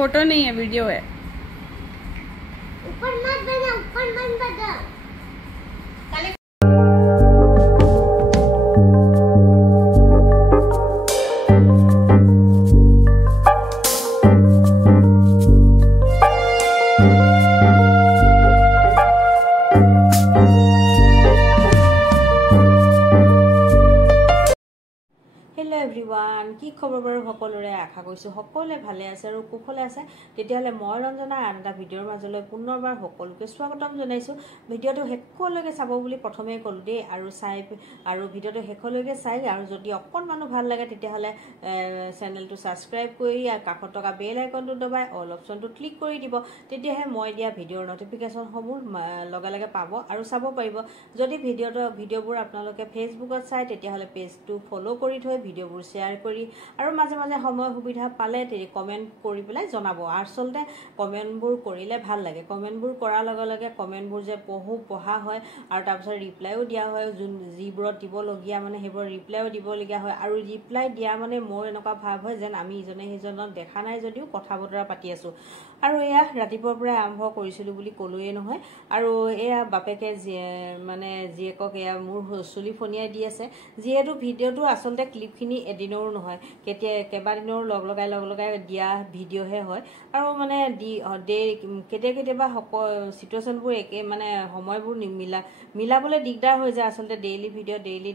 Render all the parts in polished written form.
Photo नहीं है, video है। ऊपर मत बना। हेलो एवरीवन, কি খবৰ বাৰু সকলোৰে আশা কৰিছো সকলোৱে ভালে আছে আৰু কুশলে আছে। তেতিয়াহলে মই ৰঞ্জনা আনটা ভিডিঅ'ৰ মাজলৈ পুনৰবাৰ সকলোকে স্বাগতম জনাইছো। ভিডিঅ'টো শেষলৈকে চাব বুলি প্ৰথমে ক'লো দেই, আৰু ভিডিঅ'টো শেষলৈকে চাই আৰু যদি অকণমানো ভাল লাগে তেতিয়াহলে চেনেলটো ছাবস্ক্ৰাইব কৰি আৰু কাষত থকা বেল আইকনটো দবাই অল অপশ্যনটো ক্লিক কৰি দিব। তেতিয়াহে মই দিয়া ভিডিঅ'ৰ নটিফিকেশ্যনসমূহ লগে লগে পাব আৰু চাব পাৰিব। যদি ভিডিঅ'বোৰ আপোনালোকে ফেচবুকত চাই তেতিয়াহলে পেজটো ফ'ল' কৰি থৈ ভিডিঅ'বোৰ শ্বেয়াৰ কৰি আৰু মাজে মাজে সময় সুবিধা পালে কমেণ্ট কৰি পেলাই জনাব। আচলতে কমেণ্টবোৰ কৰিলে ভাল লাগে। কমেণ্টবোৰ কৰাৰ লগে লগে কমেণ্টবোৰ যে পঢ়া হয় আৰু তাৰপিছত ৰিপ্লাইও দিয়া হয়। যিবোৰত দিবলগীয়া মানে সেইবোৰত ৰিপ্লাইও দিবলগীয়া হয় আৰু ৰিপ্লাই দিয়া মানে মোৰ এনেকুৱা ভাৱ হয় যেন আমি ইজনে সিজনক দেখা নাই যদিও কথা বতৰা পাতি আছোঁ। আৰু এয়া ৰাতিপুৱাৰ পৰাই আৰম্ভ কৰিছিলোঁ বুলি ক'লোৱেই নহয়। আৰু এয়া বাপেকে জীয়েকক এয়া মোৰ চুলি ফনিয়াই দি আছে। যিহেতু ভিডিঅ'টো আচলতে ক্লিপখিনি এদিনৰো নহয়, কেইবাদিনৰো লগ লগাই দিয়া ভিডিঅ'হে হয়। আৰু মানে কেতিয়াবা চিটুৱেশ্যনবোৰ মানে সময়বোৰ মিলাবলৈ দিগদাৰ হৈ যায় আচলতে ডেইলি ভিডিঅ' ডেইলি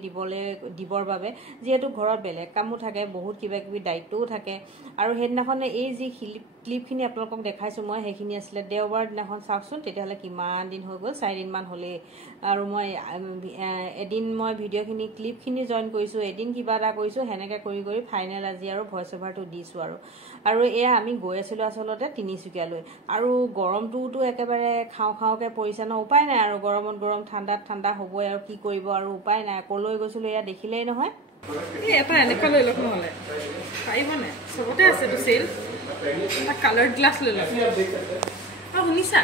দিবৰ বাবে। যিহেতু ঘৰত বেলেগ কামো থাকে, বহুত কিবা কিবি দায়িত্বও থাকে। আৰু সেইদিনাখনে এই যি ক্লিপখিনি আপোনালোকক দেখাইছোঁ মই, সেইখিনি আছিলে দেওবাৰ দিনাখন। চাওকচোন তেতিয়াহ'লে কিমান দিন হৈ গ'ল, 4 দিনমান হ'লেই। আৰু এদিন মই ভিডিঅ'খিনি ক্লিপখিনি জইন কৰিছোঁ, এদিন কিবা এটা কৰিছোঁ, সেনেকৈ কৰি ফাইনেল আজি আৰু ভইচ অভাৰটো দিছোঁ। আৰু এয়া আমি গৈ আছিলোঁ আচলতে তিনিচুকীয়ালৈ। আৰু গৰমটোতো একেবাৰে খাওঁকৈ পৰিছে ন, উপায় নাই আৰু গৰমত গৰম, ঠাণ্ডাত ঠাণ্ডা হ'বই আৰু কি কৰিব আৰু উপায় নাই। ক'লৈ গৈছিলোঁ এয়া দেখিলেই নহয়। এটা এনেকুৱা লৈ লওক নহ'লে পাৰিবনে? চবতে আছেতো চেল। এটা কালাৰ্ড গ্লাছ লৈ লওক। শুনিছা?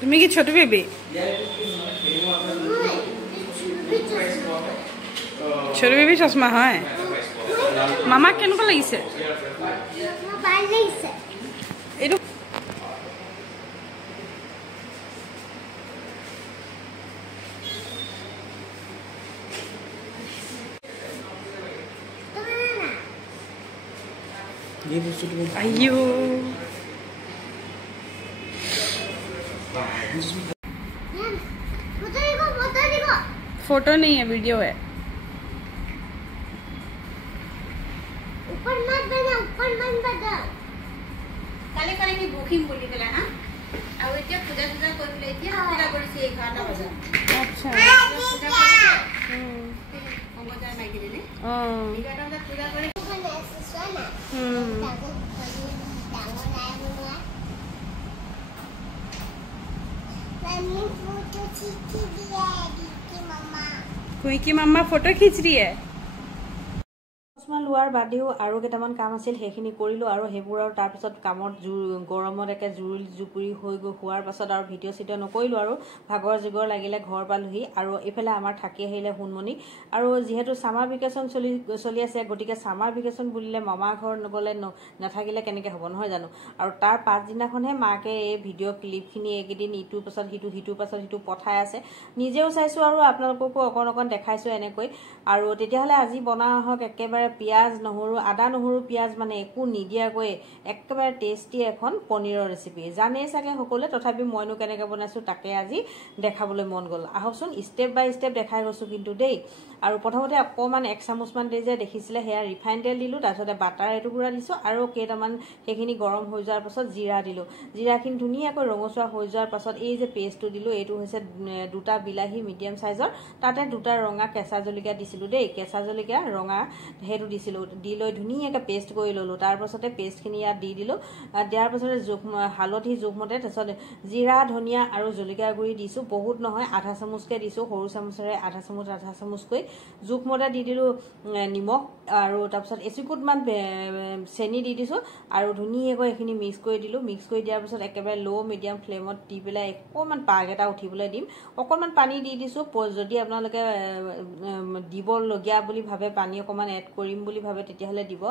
তুমি কি ছোট বেবি? ছোট বেবি চশমা হয়। মামাক কেনেকুৱা লাগিছে? এইটো আইও फोटो नहीं है, वीडियो है। ऊपर मत बना। কালি কি বুকিং কৰি পেলাই হা আৰু এতিয়া পূজা কৰিলে। এতিয়া পূজা কৰিছে 11টা বজাত। আচ্ছা অংগজাৰ মাইকি দিলে 11টা বজাত পূজা কৰি कुइकी मम्मा फोटो खींच रही है। চশমা লোৱাৰ বাদেও আৰু কেইটামান কাম আছিল, সেইখিনি কৰিলোঁ। আৰু সেইবোৰ আৰু তাৰপিছত কামত গৰমত একে জুপুৰি হৈ হোৱাৰ পাছত আৰু ভিডিঅ' চিডিঅ' নকৰিলোঁ। আৰু ভাগৰ জুগৰ লাগিলে ঘৰ পালোহি। আৰু এইফালে আমাৰ থাকি আহিলে সোণমণি। আৰু যিহেতু ছামাৰ ভেকেশ্যন চলি আছে, গতিকে ছামাৰ ভেকেশ্যন বুলিলে মামা ঘৰ নগ'লে নাথাকিলে কেনেকৈ হ'ব নহয় জানো। আৰু তাৰ পাছদিনাখনহে মাকে এই ভিডিঅ' ক্লিপখিনি এইকেইদিন ইটোৰ পাছত সিটোৰ পাছত সিটো পঠাই আছে। নিজেও চাইছোঁ আৰু আপোনালোককো অকণ দেখাইছোঁ এনেকৈ। আৰু তেতিয়াহ'লে আজি বনাওঁ আহক একেবাৰে পিঁয়াজ নহৰু, আদা নহৰু পিঁয়াজ মানে একো নিদিয়াকৈ একেবাৰে টেষ্টি এখন পনীৰৰ ৰেচিপি। জানেই চাগে সকলোৱে, তথাপি মইনো কেনেকৈ বনাইছোঁ তাকে আজি দেখাবলৈ মন গ'ল। আহকচোন ষ্টেপ বাই ষ্টেপ দেখাই গৈছোঁ কিন্তু দেই। আৰু প্ৰথমতে অকণমান 1 চামুচমান যে দেখিছিলে সেয়া ৰিফাইন তেল দিলোঁ, তাৰপিছতে বাটাৰ এটুকুৰা দিছোঁ আৰু কেইটামান সেইখিনি গৰম হৈ যোৱাৰ পাছত জিৰা দিলোঁ। জিৰাখিনি ধুনীয়াকৈ ৰঙচুৱা হৈ যোৱাৰ পাছত এই যে পেষ্টটো দিলোঁ, এইটো হৈছে 2টা বিলাহী মিডিয়াম চাইজৰ, তাতে 2টা ৰঙা কেঁচা জলকীয়া দিছিলোঁ দেই। কেঁচা জলকীয়া ৰঙা সেইটো দিছিলোঁ। দিছিলোঁ দি লৈ ধুনীয়াকৈ পেষ্ট কৰি ল'লোঁ তাৰপাছতে পেষ্টখিনি ইয়াত দি দিলোঁ দিয়াৰ পাছতে হালধি জোখমতে তাৰপিছত জিৰা ধনিয়া আৰু জলকীয়া গুড়ি দিছোঁ বহুত নহয় আধা চামুচকৈ দিছোঁ সৰু চামুচেৰে আধা চামুচকৈ জোখমতে দি দিলোঁ নিমখ আৰু তাৰপিছত এচিকুটমান চেনি দি দিছোঁ আৰু ধুনীয়াকৈ এইখিনি মিক্স কৰি দিলোঁ মিক্স কৰি দিয়াৰ পিছত একেবাৰে ল' মিডিয়াম ফ্লেমত দি পেলাই অকণমান পাক এটা উঠিবলৈ দিম অকণমান পানী দি দিছোঁ যদি আপোনালোকে দিবলগীয়া বুলি ভাবে পানী অকণমান এড কৰিম বুলি ভাবে তেতিয়াহ'লে দিব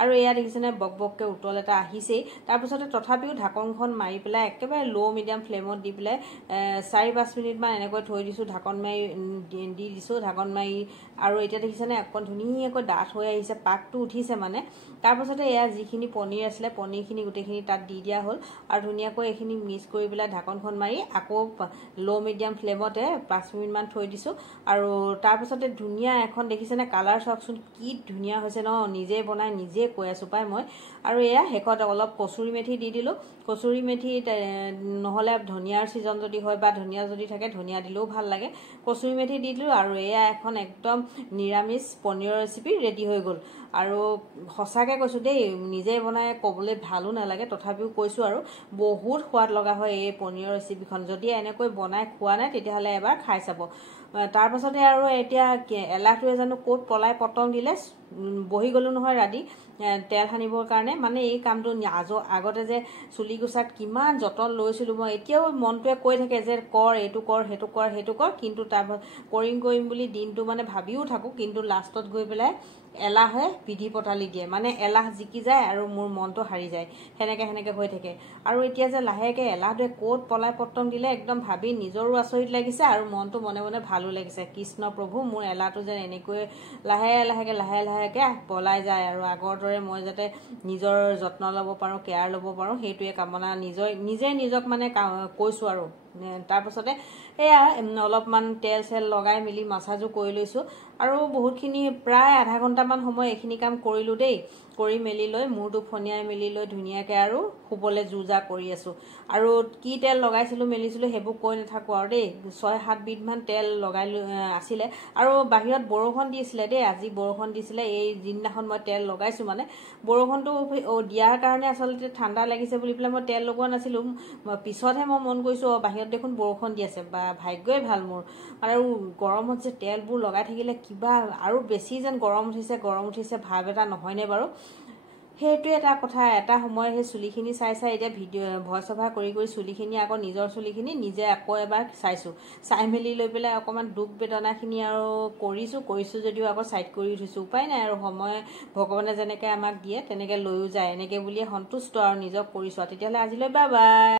আৰু এয়া দেখিছেনে বকবককৈ উতল এটা আহিছেই তাৰপিছতে তথাপিও ঢাকনখন মাৰি পেলাই একেবাৰে ল' মিডিয়াম ফ্লেমত দি পেলাই 4-5 মিনিটমান এনেকৈ থৈ দিছোঁ ঢাকন মাৰি দি দিছোঁ ঢাকন মাৰি আৰু এতিয়া দেখিছেনে অকণ ধুনীয়াকৈ ডাঠ হৈ আহিছে পাকটো উঠিছে মানে তাৰপাছতে এয়া যিখিনি পনীৰ আছিলে পনীৰখিনি গোটেইখিনি তাত দি দিয়া হ'ল আৰু ধুনীয়াকৈ এইখিনি মিক্স কৰি পেলাই ঢাকনখন মাৰি আকৌ ল' মিডিয়াম ফ্লেমতে 5 মিনিটমান থৈ দিছোঁ আৰু তাৰপাছতে ধুনীয়া এখন দেখিছেনে কালাৰ চাওকচোন কি ধুনীয়া হৈছে ন নিজে বনাই নিজে কৈ আছোঁ পাই মই আৰু এয়া শেষত অলপ কচুৰি মেথি দি দিলোঁ কচুৰি মেথি নহ'লে ধনিয়াৰ ছিজন যদি হয় বা ধনিয়া যদি থাকে ধনিয়া দিলেও ভাল লাগে কচুৰি মেথি দি দিলোঁ আৰু এয়া এখন একদম নিৰামিষ পনীৰৰ ৰেচিপি ৰেডি হৈ গ'ল আৰু সঁচাকৈ কৈছোঁ দেই নিজে বনাই ক'বলৈ ভালো নালাগে তথাপিও কৈছোঁ আৰু বহুত সোৱাদ লগা হয় এই পনীৰৰ ৰেচিপিখন যদি এনেকৈ বনাই খোৱা নাই তেতিয়াহ'লে এবাৰ খাই চাব তাৰপাছতে আৰু এতিয়া এলাহটোৱে জানো ক'ত পলাই পতং দিলে বহি গ'লোঁ নহয় ৰাতি তেল সানিবৰ কাৰণে মানে এই কামটো আগতে যে চুলি গুচাত কিমান যতন লৈছিলোঁ মই এতিয়াও মনটোৱে কৈ থাকে যে কৰ এইটো কৰ সেইটো কৰ কিন্তু তাৰপাছত কৰিম বুলি দিনটো মানে ভাবিও থাকোঁ কিন্তু লাষ্টত গৈ পেলাই এলাহে বিধি পতালি দিয়ে মানে এলাহ জিকি যায় আৰু মোৰ মনটো হাৰি যায় সেনেকৈ হৈ থাকে আৰু এতিয়া যে লাহেকৈ এলাহটোৱে ক'ত পলাই পতং দিলে একদম ভাবি নিজৰো আচৰিত লাগিছে আৰু মনটো মনে মনে ভালো লাগিছে কৃষ্ণ প্ৰভু মোৰ এলাহটো যেন এনেকৈ লাহেকৈ পলাই যায় আৰু আগৰ দৰে মই যাতে নিজৰ যত্ন ল'ব পাৰোঁ কেয়াৰ ল'ব পাৰোঁ সেইটোৱে কামনা নিজে নিজক মানে কৈছোঁ আৰু তাৰপাছতে এয়া অলপমান তেল চেল লগাই মেলি মাছাজো কৰি লৈছোঁ আৰু বহুতখিনি প্ৰায় আধা ঘণ্টামান সময় এইখিনি কাম কৰিলোঁ দেই কৰি মেলি লৈ মূৰটো ফনিয়াই মেলি লৈ ধুনীয়াকৈ আৰু শুবলৈ যো-জা কৰি আছোঁ আৰু কি তেল লগাইছিলোঁ মেলিছিলোঁ সেইবোৰ কৈ নাথাকোঁ আৰু দেই 6-7 বিধমান তেল লগাই আছিলে আৰু বাহিৰত বৰষুণ দিছিলে দেই আজি বৰষুণ দিছিলে এই যিদিনাখন মই তেল লগাইছোঁ মানে বৰষুণটো দিয়াৰ কাৰণে আচলতে ঠাণ্ডা লাগিছে বুলি পেলাই মই তেল লগোৱা নাছিলোঁ পিছতহে মই মন কৰিছোঁ বাহিৰত দেখোন বৰষুণ দি আছে বা ভাগ্যই ভাল মোৰ আৰু গৰমত যে তেলবোৰ লগাই থাকিলে কিবা আৰু বেছি যেন গৰম উঠিছে ভাৱ এটা নহয়নে বাৰু সেইটো এটা কথা এটা সময় সেই চুলিখিনি চাই এতিয়া ভিডিঅ' ভইচ অভাৰ কৰি চুলিখিনি আকৌ নিজৰ চুলিখিনি নিজে আকৌ এবাৰ চাই মেলি লৈ পেলাই অকণমান দুখ বেদনাখিনি আৰু কৰিছোঁ যদিও আকৌ চাইড কৰি উঠিছোঁ উপায় নাই আৰু সময় ভগৱানে যেনেকৈ আমাক দিয়ে তেনেকৈ লৈও যায় এনেকৈ বুলিয়ে সন্তুষ্ট আৰু নিজক কৰিছোঁ আৰু তেতিয়াহ'লে আজিলৈ বাই বাই।